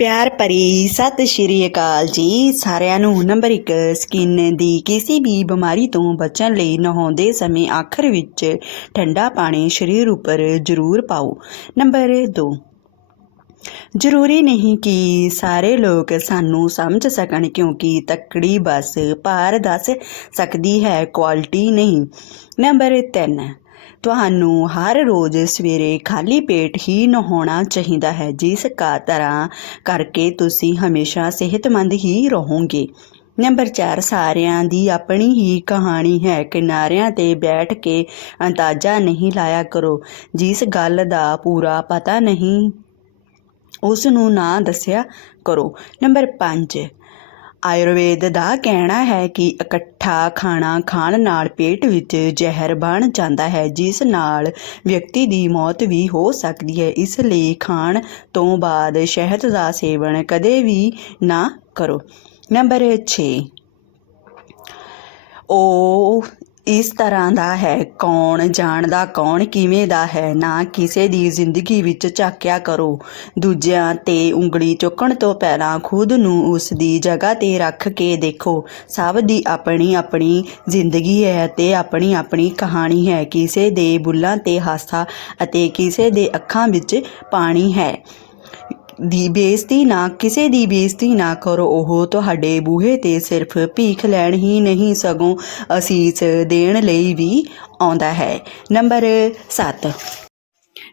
ਪਿਆਰ ਭਰੀ ਸਤਿ ਸ਼੍ਰੀ ਅਕਾਲ ਜੀ। ਸਾਰਿਆਂ ਨੂੰ ਨੰਬਰ 1 ਸਕਿਨ ਦੀ ਕਿਸੇ ਵੀ ਬਿਮਾਰੀ ਤੋਂ ਬਚਣ ਲਈ ਨਹਾਉਂਦੇ ਸਮੇਂ ਆਖਰ ਵਿੱਚ ਠੰਡਾ ਪਾਣੀ ਸਰੀਰ ਉੱਪਰ ਜ਼ਰੂਰ ਪਾਓ। ਨੰਬਰ 2 ਜ਼ਰੂਰੀ ਨਹੀਂ ਕਿ ਸਾਰੇ ਲੋਕ ਸਾਨੂੰ ਸਮਝ ਸਕਣ ਕਿਉਂਕਿ ਤੱਕੜੀ ਬਸ ਭਾਰ ਦੱਸ ਸਕਦੀ ਹੈ ਕੁਆਲਿਟੀ ਨਹੀਂ। ਨੰਬਰ 3 ਤੁਹਾਨੂੰ ਹਰ ਰੋਜ਼ ਸਵੇਰੇ ਖਾਲੀ ਪੇਟ ਹੀ ਨਹਾਉਣਾ ਚਾਹੀਦਾ ਹੈ, ਜਿਸ ਕਾ ਤਰ੍ਹਾਂ ਕਰਕੇ ਤੁਸੀਂ ਹਮੇਸ਼ਾ ਸਿਹਤਮੰਦ ਹੀ ਰਹੋਗੇ। ਨੰਬਰ 4 ਸਾਰਿਆਂ ਦੀ ਆਪਣੀ ਹੀ ਕਹਾਣੀ ਹੈ, ਕਿਨਾਰਿਆਂ ਤੇ ਬੈਠ ਕੇ ਅੰਦਾਜ਼ਾ ਨਹੀਂ ਲਾਇਆ ਕਰੋ। ਜਿਸ ਗੱਲ ਦਾ ਪੂਰਾ ਪਤਾ ਨਹੀਂ, ਉਸ ਨੂੰ ਨਾ ਦੱਸਿਆ ਕਰੋ। ਨੰਬਰ 5 ਆਯੁਰਵੇਦ ਦਾ ਕਹਿਣਾ ਹੈ ਕਿ ਇਕੱਠਾ ਖਾਣਾ ਖਾਣ ਨਾਲ ਪੇਟ ਵਿੱਚ ਜ਼ਹਿਰ ਬਣ ਜਾਂਦਾ ਹੈ, ਜਿਸ ਨਾਲ ਵਿਅਕਤੀ ਦੀ ਮੌਤ ਵੀ ਹੋ ਸਕਦੀ ਹੈ। ਇਸ ਲਈ ਖਾਣ ਤੋਂ ਬਾਅਦ ਸ਼ਹਿਦ ਦਾ ਸੇਵਨ ਕਦੇ ਵੀ ਨਾ ਕਰੋ। ਨੰਬਰ 6 ਉਹ ਇਸ ਤਰ੍ਹਾਂ ਦਾ ਹੈ, ਕੌਣ ਜਾਣਦਾ ਕੌਣ ਕਿਵੇਂ ਦਾ ਹੈ, ਨਾ ਕਿਸੇ ਦੀ ਜ਼ਿੰਦਗੀ ਵਿੱਚ ਝਾਕਿਆ ਕਰੋ। ਦੂਜਿਆਂ ਤੇ ਉਂਗਲੀ ਚੁੱਕਣ ਤੋਂ ਪਹਿਲਾਂ ਖੁਦ ਨੂੰ ਉਸ ਦੀ ਜਗ੍ਹਾ ਤੇ ਰੱਖ ਕੇ ਦੇਖੋ। ਸਭ ਦੀ ਆਪਣੀ ਆਪਣੀ ਜ਼ਿੰਦਗੀ ਹੈ ਤੇ ਆਪਣੀ ਆਪਣੀ ਕਹਾਣੀ ਹੈ। ਕਿਸੇ ਦੇ ਬੁੱਲਾਂ ਤੇ ਹਾਸਾ ਅਤੇ ਕਿਸੇ ਦੇ ਅੱਖਾਂ ਵਿੱਚ ਪਾਣੀ ਹੈ। ਦੀ ਬੇਇੱਜ਼ਤੀ ਨਾ, ਕਿਸੇ ਦੀ ਬੇਇੱਜ਼ਤੀ ਨਾ ਕਰੋ। ਉਹ ਤੁਹਾਡੇ ਬੂਹੇ ਤੇ ਸਿਰਫ ਭੀਖ ਲੈਣ ਹੀ ਨਹੀਂ, ਸਗੋਂ ਅਸੀਸ ਦੇਣ ਲਈ ਵੀ ਆਉਂਦਾ ਹੈ। ਨੰਬਰ 7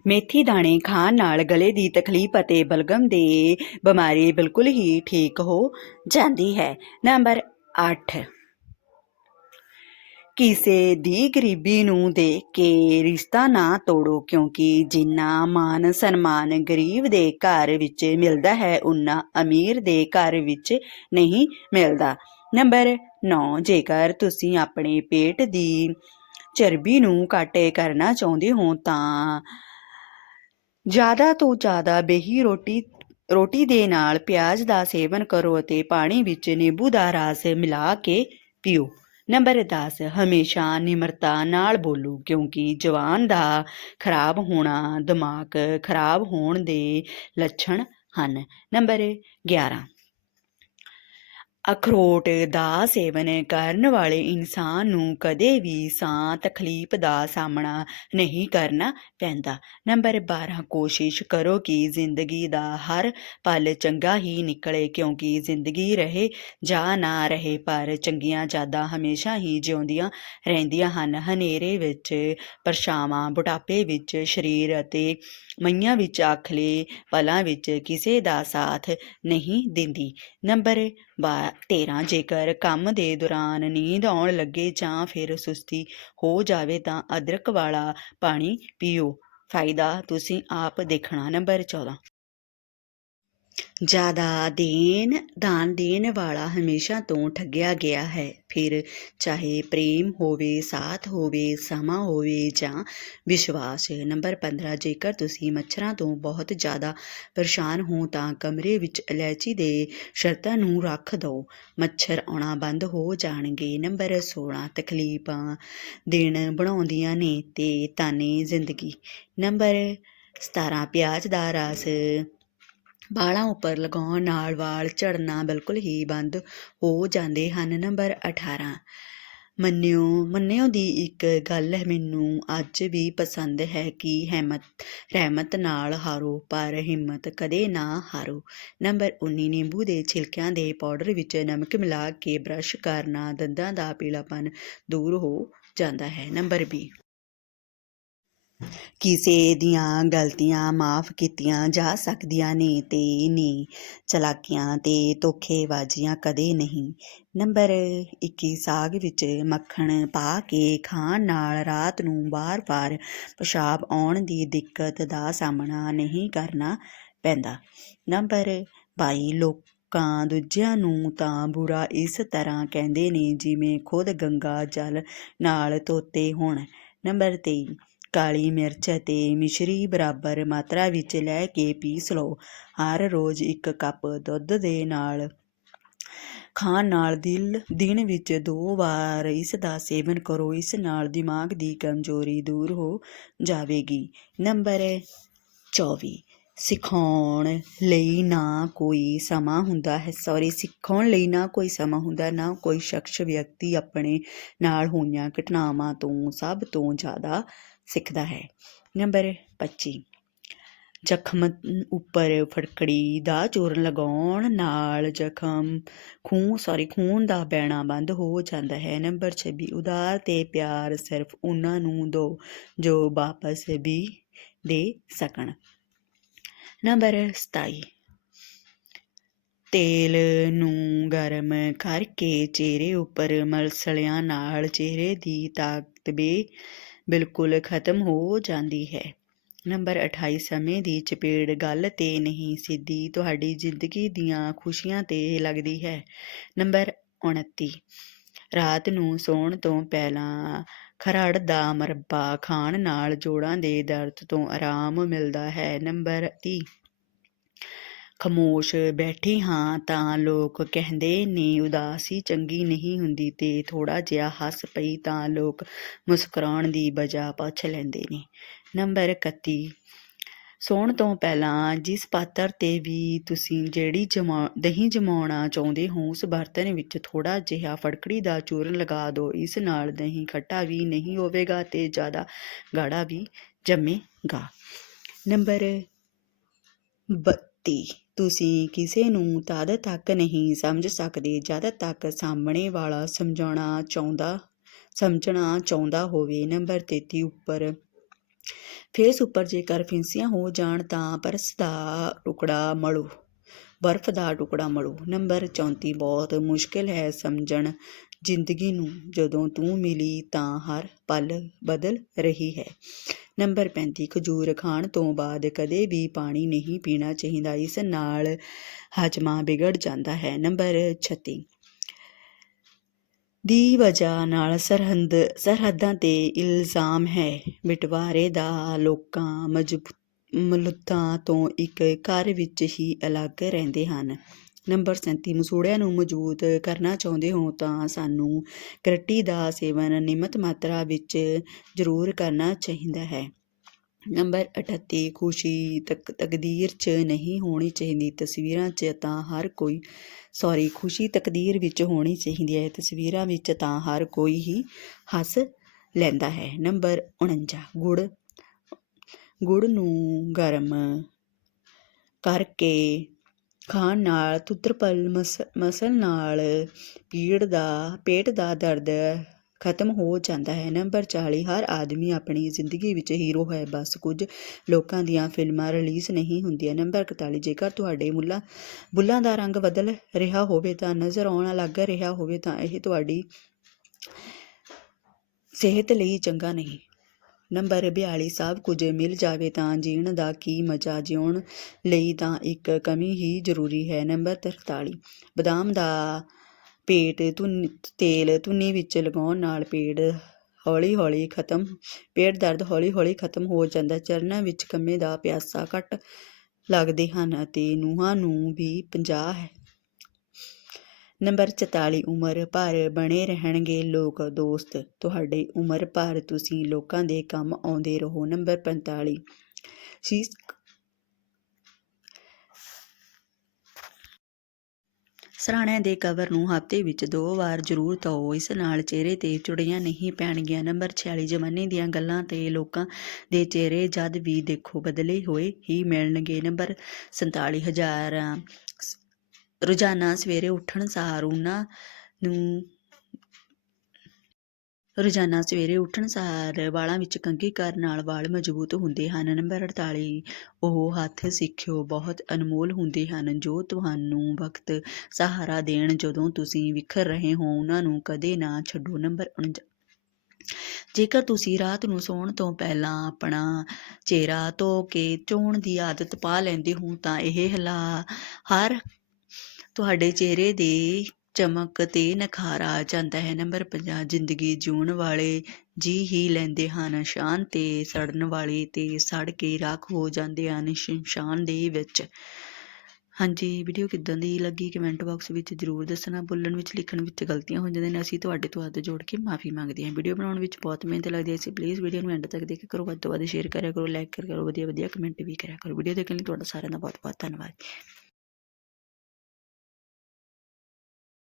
ਮੇਥੀ ਦਾਣੇ ਖਾਣ ਨਾਲ ਗਲੇ ਦੀ ਤਕਲੀਫ ਅਤੇ ਬਲਗਮ ਦੇ ਬਿਮਾਰੀ ਬਿਲਕੁਲ ਹੀ ਠੀਕ ਹੋ ਜਾਂਦੀ ਹੈ। ਨੰਬਰ 8 ਕਿਸੇ ਦੀ ਗਰੀਬੀ ਨੂੰ ਦੇਖ ਕੇ ਰਿਸ਼ਤਾ ਨਾ ਤੋੜੋ, ਕਿਉਂਕਿ ਜਿੰਨਾ ਮਾਨ ਸਨਮਾਨ ਗਰੀਬ ਦੇ ਘਰ ਵਿੱਚ ਮਿਲਦਾ ਹੈ ਉਨਾ ਅਮੀਰ ਦੇ ਘਰ ਵਿੱਚ ਨਹੀਂ ਮਿਲਦਾ। ਨੰਬਰ 9 ਜੇਕਰ ਤੁਸੀਂ ਆਪਣੇ ਪੇਟ ਦੀ ਚਰਬੀ ਨੂੰ ਘੱਟ ਕਰਨਾ ਚਾਹੁੰਦੇ ਹੋ, ਤਾਂ ਜ਼ਿਆਦਾ ਤੋਂ ਜ਼ਿਆਦਾ ਬੇਹੀ ਰੋਟੀ ਰੋਟੀ ਦੇ ਨਾਲ ਪਿਆਜ਼ ਦਾ ਸੇਵਨ ਕਰੋ ਅਤੇ ਪਾਣੀ ਵਿੱਚ ਨਿੰਬੂ ਦਾ ਰਸ ਮਿਲਾ ਕੇ ਪੀਓ। ਨੰਬਰ 10 ਹਮੇਸ਼ਾ ਨਿਮਰਤਾ ਨਾਲ ਬੋਲੋ, ਕਿਉਂਕਿ ਜਵਾਨ ਦਾ ਖਰਾਬ ਹੋਣਾ, ਦਿਮਾਗ ਖਰਾਬ ਹੋਣ ਦੇ ਲੱਛਣ ਹਨ। ਨੰਬਰ 11 ਅਖਰੋਟ ਦਾ ਸੇਵਨ ਕਰਨ ਵਾਲੇ ਇਨਸਾਨ ਨੂੰ ਕਦੇ ਵੀ ਸਾਹ ਤਕਲੀਫ ਦਾ ਸਾਹਮਣਾ ਨਹੀਂ ਕਰਨਾ ਪੈਂਦਾ। ਨੰਬਰ 12 ਕੋਸ਼ਿਸ਼ ਕਰੋ ਕਿ ਜ਼ਿੰਦਗੀ ਦਾ ਹਰ ਪਲ ਚੰਗਾ ਹੀ ਨਿਕਲੇ, ਕਿਉਂਕਿ ਜ਼ਿੰਦਗੀ ਰਹੇ ਜਾਂ ਨਾ ਰਹੇ, ਪਰ ਚੰਗੀਆਂ ਯਾਦਾਂ ਹਮੇਸ਼ਾ ਹੀ ਜਿਉਂਦੀਆਂ ਰਹਿੰਦੀਆਂ ਹਨ। ਹਨੇਰੇ ਵਿੱਚ ਪਰਛਾਵਾਂ, ਬੁਢਾਪੇ ਵਿੱਚ ਸਰੀਰ ਅਤੇ ਮਈਆਂ ਵਿੱਚ ਆਖਲੇ ਪਲਾਂ ਵਿੱਚ ਕਿਸੇ ਦਾ ਸਾਥ ਨਹੀਂ ਦਿੰਦੀ। ਨੰਬਰ 13 ਜੇਕਰ ਕੰਮ ਦੇ ਦੌਰਾਨ ਨੀਂਦ ਆਉਣ ਲੱਗੇ ਜਾਂ ਫਿਰ ਸੁਸਤੀ ਹੋ ਜਾਵੇ ਤਾਂ ਅਦਰਕ ਵਾਲਾ ਪਾਣੀ ਪੀਓ। ਫਾਇਦਾ ਤੁਸੀਂ ਆਪ ਦੇਖਣਾ, ਨੰਬਰ 14 ਜ਼ਿਆਦਾ ਦੇਣ, ਦਾਨ ਦੇਣ ਵਾਲਾ ਹਮੇਸ਼ਾ ਤੋਂ ਠੱਗਿਆ ਗਿਆ ਹੈ। ਫਿਰ ਚਾਹੇ ਪ੍ਰੇਮ ਹੋਵੇ, ਸਾਥ ਹੋਵੇ, ਸਮਾਂ ਹੋਵੇ ਜਾਂ ਵਿਸ਼ਵਾਸ, ਨੰਬਰ 15 ਜੇਕਰ ਤੁਸੀਂ ਮੱਛਰਾਂ ਤੋਂ ਬਹੁਤ ਜ਼ਿਆਦਾ ਪਰੇਸ਼ਾਨ ਹੋ ਤਾਂ ਕਮਰੇ ਵਿੱਚ ਇਲਾਇਚੀ ਦੇ ਸ਼ਰਤਾਂ ਨੂੰ ਰੱਖ ਦਿਓ। ਮੱਛਰ ਆਉਣਾ ਬੰਦ ਹੋ ਜਾਣਗੇ। ਨੰਬਰ 16 ਤਕਲੀਫਾਂ ਦਿਨ ਬਣਾਉਂਦੀਆਂ ਨੇ ਤੇ ਤਾਨੇ ਜ਼ਿੰਦਗੀ। ਨੰਬਰ 17 ਪਿਆਜ਼ ਦਾ ਰਸ ਵਾਲਾਂ ਉੱਪਰ ਲਗਾਉਣ ਨਾਲ ਵਾਲ ਝੜਨਾ ਬਿਲਕੁਲ ਹੀ ਬੰਦ ਹੋ ਜਾਂਦੇ ਹਨ। ਨੰਬਰ 18 ਮੰਨਿਓ ਮੰਨਿਓ ਦੀ ਇੱਕ ਗੱਲ ਮੈਨੂੰ ਅੱਜ ਵੀ ਪਸੰਦ ਹੈ ਕਿ ਹਿੰਮਤ, ਰਹਿਮਤ ਨਾਲ ਹਾਰੋ, ਪਰ ਹਿੰਮਤ ਕਦੇ ਨਾ ਹਾਰੋ। ਨੰਬਰ 19 ਨਿੰਬੂ ਦੇ ਛਿਲਕਿਆਂ ਦੇ ਪਾਊਡਰ ਵਿੱਚ ਨਮਕ ਮਿਲਾ ਕੇ ਬ੍ਰਸ਼ ਕਰਨਾ ਦੰਦਾਂ ਦਾ ਪੀਲਾਪਨ ਦੂਰ ਹੋ ਜਾਂਦਾ ਹੈ। ਨੰਬਰ 20 ਕਿਸੇ ਦੀਆਂ ਗਲਤੀਆਂ ਮਾਫ ਕੀਤੀਆਂ ਜਾ ਸਕਦੀਆਂ ਨੇ ਤੇ ਨੇ ਚਲਾਕੀਆਂ ਤੇ ਧੋਖੇਬਾਜ਼ੀਆਂ ਕਦੇ ਨਹੀਂ। ਨੰਬਰ 21 ਸਾਗ ਵਿੱਚ ਮੱਖਣ ਪਾ ਕੇ ਖਾਣ ਨਾਲ ਰਾਤ ਨੂੰ ਬਾਰ-ਬਾਰ ਪਿਸ਼ਾਬ ਆਉਣ ਦੀ ਦਿੱਕਤ ਦਾ ਸਾਹਮਣਾ ਨਹੀਂ ਕਰਨਾ ਪੈਂਦਾ। ਨੰਬਰ 22 ਲੋਕਾਂ ਦੂਜਿਆਂ ਨੂੰ ਤਾਂ ਬੁਰਾ ਇਸ ਤਰ੍ਹਾਂ ਕਹਿੰਦੇ ਨੇ ਜਿਵੇਂ ਖੁਦ ਗੰਗਾ ਜਲ ਨਾਲ ਧੋਤੇ ਹੋਣ। ਨੰਬਰ 23 ਕਾਲੀ ਮਿਰਚ ਅਤੇ ਮਿਸ਼ਰੀ ਬਰਾਬਰ ਮਾਤਰਾ ਵਿੱਚ ਲੈ ਕੇ ਪੀਸ ਲਓ। ਹਰ ਰੋਜ਼ ਇੱਕ ਕੱਪ ਦੁੱਧ ਦੇ ਨਾਲ। ਖਾਣ ਨਾਲ ਦਿਲ, ਦਿਨ ਵਿੱਚ ਦੋ ਵਾਰ ਇਸ ਦਾ ਸੇਵਨ ਕਰੋ। ਇਸ ਨਾਲ ਦਿਮਾਗ ਦੀ ਕਮਜ਼ੋਰੀ ਦੂਰ ਹੋ ਜਾਵੇਗੀ। ਨੰਬਰ 24 ਸਿਖਾਉਣ ਲਈ ਨਾ ਕੋਈ ਸਮਾਂ ਹੁੰਦਾ ਹੈ। ਸੌਰੀ ਸਿਖਾਉਣ ਲਈ ਨਾ ਕੋਈ ਸਮਾਂ ਹੁੰਦਾ, ਨਾ ਕੋਈ ਸ਼ਖਸ ਵਿਅਕਤੀ ਆਪਣੇ ਨਾਲ ਹੋਈਆਂ ਘਟਨਾਵਾਂ ਤੋਂ ਸਭ ਤੋਂ ਜ਼ਿਆਦਾ ਸਿੱਖਦਾ ਹੈ। ਨੰਬਰ 25 ਜ਼ਖਮ ਉੱਪਰ ਫੜਕੜੀ ਦਾ ਚੂਰਨ ਲਗਾਉਣ ਨਾਲ ਜ਼ਖਮ, ਖੂਨ ਸੌਰੀ ਖੂਨ ਦਾ ਬਹਿਣਾ ਬੰਦ ਹੋ ਜਾਂਦਾ ਹੈ। ਨੰਬਰ 26 ਉਦਾਰ ਤੇ ਪਿਆਰ ਸਿਰਫ ਉਹਨਾਂ ਨੂੰ ਦੋ ਜੋ ਵਾਪਸ ਵੀ ਦੇ ਸਕਣ। ਨੰਬਰ 27 ਤੇਲ ਨੂੰ ਗਰਮ ਕਰਕੇ ਚਿਹਰੇ ਉੱਪਰ ਮਲਸਲਿਆਂ ਨਾਲ ਚਿਹਰੇ ਦੀ ਤਾਕਤ ਵੀ ਬਿਲਕੁਲ ਖਤਮ ਹੋ ਜਾਂਦੀ ਹੈ। ਨੰਬਰ 28 ਸਮੇਂ ਦੀ ਚਪੇੜ, ਗੱਲ ਤੇ ਨਹੀਂ ਸਿੱਧੀ, ਤੁਹਾਡੀ ਜ਼ਿੰਦਗੀ ਦੀਆਂ ਖੁਸ਼ੀਆਂ ਤੇ ਲੱਗਦੀ ਹੈ। ਨੰਬਰ 29 ਰਾਤ ਨੂੰ ਸੌਣ ਤੋਂ ਪਹਿਲਾਂ ਖਰੜ ਦਾ ਮਰੱਬਾ ਖਾਣ ਨਾਲ ਜੋੜਾਂ ਦੇ ਦਰਦ ਤੋਂ ਆਰਾਮ ਮਿਲਦਾ ਹੈ। ਨੰਬਰ 30 ਖਾਮੋਸ਼ ਬੈਠੇ ਹਾਂ ਤਾਂ ਲੋਕ ਕਹਿੰਦੇ ਨੇ, ਉਦਾਸੀ ਚੰਗੀ ਨਹੀਂ ਹੁੰਦੀ ਤੇ ਥੋੜਾ ਜਿਹਾ ਹੱਸ ਪਈ ਤਾਂ ਲੋਕ ਮੁਸਕਰਾਉਣ ਦੀ ਵਜ੍ਹਾ ਪੁੱਛ ਲੈਂਦੇ ਨੇ। ਨੰਬਰ 31 ਸੌਣ ਤੋਂ ਪਹਿਲਾਂ ਜਿਸ ਪਾਤਰ ਤੇ ਵੀ ਤੁਸੀਂ ਜਿਹੜੀ ਜਮਾ, ਦਹੀਂ ਜਮਾਉਣਾ ਚਾਹੁੰਦੇ ਹੋ, ਉਸ ਬਰਤਨ ਵਿੱਚ ਥੋੜਾ ਜਿਹਾ ਫੜਕੜੀ ਦਾ ਚੂਰਨ ਲਗਾ ਦਿਓ ਇਸ ਨਾਲ ਦਹੀਂ ਖੱਟਾ ਵੀ ਨਹੀਂ ਹੋਵੇਗਾ ਤੇ ਜ਼ਿਆਦਾ ਗਾੜਾ ਵੀ ਜੰਮੇਗਾ। ਨੰਬਰ 32 ਤੁਸੀਂ ਕਿਸੇ ਨੂੰ ਤਦ ਤੱਕ ਨਹੀਂ ਸਮਝ ਸਕਦੇ ਜਦ ਤੱਕ ਸਾਹਮਣੇ ਵਾਲਾ ਸਮਝਾਉਣਾ ਚਾਹੁੰਦਾ, ਸਮਝਣਾ ਚਾਹੁੰਦਾ ਹੋਵੇ। ਨੰਬਰ 33 ਉੱਪਰ। ਫੇਸ ਉੱਪਰ ਜੇਕਰ ਫਿੰਸੀਆਂ ਹੋ ਜਾਣ ਤਾਂ ਪਰਸ ਦਾ ਟੁਕੜਾ ਮਲੋ ਬਰਫ਼ ਦਾ ਟੁਕੜਾ ਮਲੋ ਨੰਬਰ 34 ਬਹੁਤ ਮੁਸ਼ਕਿਲ ਹੈ ਸਮਝਣ ਜ਼ਿੰਦਗੀ ਨੂੰ। ਜਦੋਂ ਤੂੰ ਮਿਲੀ ਤਾਂ ਹਰ ਪਲ ਬਦਲ ਰਹੀ ਹੈ। ਨੰਬਰ 35 ਖਜੂਰ ਖਾਣ ਤੋਂ ਬਾਅਦ ਕਦੇ ਵੀ ਪਾਣੀ ਨਹੀਂ ਪੀਣਾ ਚਾਹੀਦਾ, ਇਸ ਨਾਲ ਹਜਮਾ ਵਿਗੜ ਜਾਂਦਾ ਹੈ। ਨੰਬਰ 36 ਦੀ ਵਜ੍ਹਾ ਨਾਲ ਸਰਹੰਦ, ਸਰਹੱਦਾਂ ਤੇ ਇਲਜ਼ਾਮ ਹੈ। ਬਟਵਾਰੇ ਦਾ ਲੋਕਾਂ ਮਜਬੂਤ ਮਲੁੱਤਾਂ ਤੋਂ ਇੱਕ ਘਰ ਵਿੱਚ ਹੀ ਅਲੱਗ ਰਹਿੰਦੇ ਹਨ। ਨੰਬਰ 37 ਮਸੂੜਿਆਂ ਨੂੰ ਮਜ਼ਬੂਤ ਕਰਨਾ ਚਾਹੁੰਦੇ ਹੋ ਤਾਂ ਸਾਨੂੰ ਕਰਟੀ ਦਾ ਸੇਵਨ ਨਿਯਮਤ ਮਾਤਰਾ ਵਿੱਚ ਜ਼ਰੂਰ ਕਰਨਾ ਚਾਹੀਦਾ ਹੈ। ਨੰਬਰ 38 ਖੁਸ਼ੀ ਤਕ, ਤਕਦੀਰ 'ਚ ਨਹੀਂ ਹੋਣੀ ਚਾਹੀਦੀ। ਤਸਵੀਰਾਂ 'ਚ ਤਾਂ ਹਰ ਕੋਈ ਸੌਰੀ ਖੁਸ਼ੀ ਤਕਦੀਰ ਵਿੱਚ ਹੋਣੀ ਚਾਹੀਦੀ ਹੈ। ਤਸਵੀਰਾਂ ਵਿੱਚ ਤਾਂ ਹਰ ਕੋਈ ਹੀ ਹੱਸ ਲੈਂਦਾ ਹੈ। ਨੰਬਰ 49 ਗੁੜ ਗੁੜ ਨੂੰ ਗਰਮ ਕਰਕੇ ਖਾਣ ਨਾਲ ਤੁੱਤਰਪਲ ਮਸ, ਮਸਲ ਨਾਲ ਪੀੜ ਦਾ, ਪੇਟ ਦਾ ਦਰਦ ਖਤਮ ਹੋ ਜਾਂਦਾ ਹੈ। ਨੰਬਰ 40 ਹਰ ਆਦਮੀ ਆਪਣੀ ਜ਼ਿੰਦਗੀ ਵਿੱਚ ਹੀਰੋ ਹੈ, ਬਸ ਕੁਝ ਲੋਕਾਂ ਦੀਆਂ ਫਿਲਮਾਂ ਰਿਲੀਜ਼ ਨਹੀਂ ਹੁੰਦੀਆਂ। ਨੰਬਰ 41 ਜੇਕਰ ਤੁਹਾਡੇ ਮੁੱਲਾਂ, ਬੁੱਲਾਂ ਦਾ ਰੰਗ ਬਦਲ ਰਿਹਾ ਹੋਵੇ ਤਾਂ, ਨਜ਼ਰ ਆਉਣ ਲੱਗ ਰਿਹਾ ਹੋਵੇ ਤਾਂ, ਇਹ ਤੁਹਾਡੀ ਸਿਹਤ ਲਈ ਚੰਗਾ ਨਹੀਂ। ਨੰਬਰ 42 ਸਭ ਕੁਝ ਮਿਲ ਜਾਵੇ ਤਾਂ ਜੀਣ ਦਾ ਕੀ ਮਜ਼ਾ? ਜਿਉਣ ਲਈ ਤਾਂ ਇੱਕ ਕਮੀ ਹੀ ਜ਼ਰੂਰੀ ਹੈ। ਨੰਬਰ 43 ਬਦਾਮ ਦਾ ਪੇਟ ਧੁੰਨ, ਤੇਲ ਧੁੰਨੀ ਵਿੱਚ ਲਗਾਉਣ ਨਾਲ ਪੇਟ ਹੌਲੀ ਹੌਲੀ ਖਤਮ, ਪੇਟ ਦਰਦ ਹੌਲੀ ਹੌਲੀ ਖਤਮ ਹੋ ਜਾਂਦਾ ਚਰਨਾਂ ਵਿੱਚ ਕੰਮੇ ਦਾ ਪਿਆਸਾ ਘੱਟ ਲੱਗਦੇ ਹਨ ਅਤੇ ਨੂੰਹਾਂ ਨੂੰ ਵੀ 50 ਹੈ ਨੰਬਰ 44 ਉਮਰ ਭਰ ਬਣੇ ਰਹਿਣਗੇ ਲੋਕ ਦੋਸਤ। ਤੁਹਾਡੇ ਉਮਰ ਭਰ ਤੁਸੀਂ ਲੋਕਾਂ ਦੇ ਕੰਮ ਆਉਂਦੇ ਰਹੋ। ਨੰਬਰ 45 ਸ਼ੀਸ਼ ਸਰਾਣਿਆਂ ਦੇ ਕਵਰ ਨੂੰ ਹਫ਼ਤੇ ਵਿੱਚ ਦੋ ਵਾਰ ਜ਼ਰੂਰ ਧੋਵੋ। ਇਸ ਨਾਲ ਚਿਹਰੇ ਤੇ ਚੁੜੀਆਂ ਨਹੀਂ ਪੈਣਗੀਆਂ। ਨੰਬਰ 46 ਜਮਾਨੇ ਦੀਆਂ ਗੱਲਾਂ ਤੇ ਲੋਕਾਂ ਦੇ ਚਿਹਰੇ ਜਦ ਵੀ ਦੇਖੋ ਬਦਲੇ ਹੋਏ ਹੀ ਮਿਲਣਗੇ। ਨੰਬਰ 47 ਹਜ਼ਾਰ ਰੋਜ਼ਾਨਾ ਸਵੇਰੇ ਉੱਠਣ ਸਾਰ ਉਹਨਾਂ ਨੂੰ ਰੋਜ਼ਾਨਾ ਸਵੇਰੇ ਉੱਠਣ ਸਾਰ ਵਾਲਾਂ ਵਿੱਚ ਕੰਘੀ ਕਰਨ ਨਾਲ ਵਾਲ ਮਜ਼ਬੂਤ ਹੁੰਦੇ ਹਨ। ਨੰਬਰ 48 ਉਹ ਹੱਥ ਸਿੱਖਿਓ, ਬਹੁਤ ਅਨਮੋਲ ਹੁੰਦੇ ਹਨ। ਜੋ ਤੁਹਾਨੂੰ ਵਕਤ ਸਹਾਰਾ ਦੇਣ ਜਦੋਂ ਤੁਸੀਂ ਵਿਖਰ ਰਹੇ ਹੋ, ਉਹਨਾਂ ਨੂੰ ਕਦੇ ਨਾ ਛੱਡੋ। ਨੰਬਰ 49 ਜੇਕਰ ਤੁਸੀਂ ਰਾਤ ਨੂੰ ਸੌਣ ਤੋਂ ਪਹਿਲਾਂ ਆਪਣਾ ਚਿਹਰਾ ਧੋ ਕੇ ਚੋਣ ਦੀ ਆਦਤ ਪਾ ਲੈਂਦੇ ਹੋ, ਤਾਂ ਇਹ ਹਲਾ, ਹਰ ਤੁਹਾਡੇ ਚਿਹਰੇ ਦੇ ਚਮਕ ਤੇ ਨਿਖਾਰ ਆ ਜਾਂਦਾ ਹੈ। ਨੰਬਰ 50 ਜ਼ਿੰਦਗੀ ਜਿਉਣ ਵਾਲੇ ਜੀ ਹੀ ਲੈਂਦੇ ਹਨ। ਸ਼ਾਨ ਤੇ ਸੜਨ ਵਾਲੇ ਤੇ ਸੜ ਕੇ ਰਾਖ ਹੋ ਜਾਂਦੇ ਹਨ ਸ਼ਮਸ਼ਾਨ ਦੇ ਵਿੱਚ। ਹਾਂਜੀ, ਵੀਡੀਓ ਕਿੱਦਾਂ ਦੀ ਲੱਗੀ? ਕਮੈਂਟ ਬਾਕਸ ਵਿੱਚ ਜਰੂਰ ਦੱਸਣਾ। ਬੋਲਣ ਵਿੱਚ, ਲਿਖਣ ਵਿੱਚ ਗਲਤੀਆਂ ਹੋ ਜਾਂਦੀਆਂ ਨੇ। ਅਸੀਂ ਤੁਹਾਡੇ ਤੋਂ ਹੱਥ ਜੋੜ ਕੇ ਮਾਫੀ ਮੰਗਦੇ ਹਾਂ। ਵੀਡੀਓ ਬਣਾਉਣ ਵਿੱਚ ਬਹੁਤ ਮਿਹਨਤ ਲੱਗਦੀ ਹੈ। ਅਸੀਂ ਪਲੀਜ਼ ਵੀਡੀਓ ਨੂੰ ਐਂਡ ਤੱਕ ਦੇਖ ਕਰੋ। ਵੱਧ ਤੋਂ ਵੱਧ ਸ਼ੇਅਰ ਕਰਿਆ ਕਰੋ ਲਾਈਕ ਕਰਿਆ ਕਰੋ। ਵਧੀਆ ਵਧੀਆ ਕਮੈਂਟ ਵੀ ਕਰਿਆ ਕਰੋ। ਵੀਡੀਓ ਦੇਖਣ ਲਈ ਤੁਹਾਡਾ ਸਾਰਿਆਂ ਦਾ ਬਹੁਤ ਬਹੁਤ ਧੰਨਵਾਦ।